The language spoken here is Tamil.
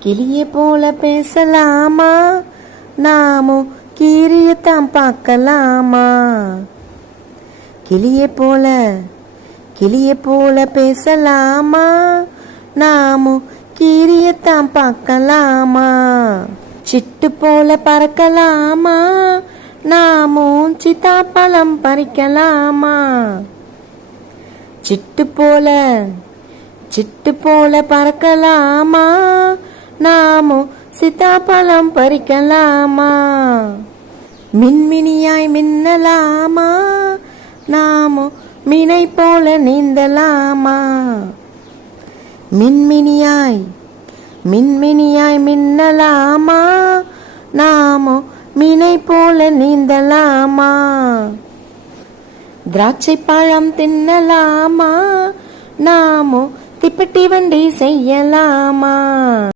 கிளியை போல பேசலாமா, நாமும் கீரியத்தான் பார்க்கலாமா. கிளியை போல பேசலாமா, நாமும் கீரியத்தான் பார்க்கலாமா. சிட்டு போல பறக்கலாமா, நாமும் சீத்தாப்பழம் பறிக்கலாமா. சிட்டு போல பறக்கலாமா, நாமும் சீத்தாப்பழம் பறிக்கலாமா. மின்மினியாய் மின்னலாமா, நாமும் மீனை போல நீந்தலாமா. மின்மினியாய் மின்னலாமா, நாமும் மீனை போல நீந்தலாமா. திராட்சை பழம் தின்னலாமா, நாமும் திப்பட்டி வண்டி செய்யலாமா.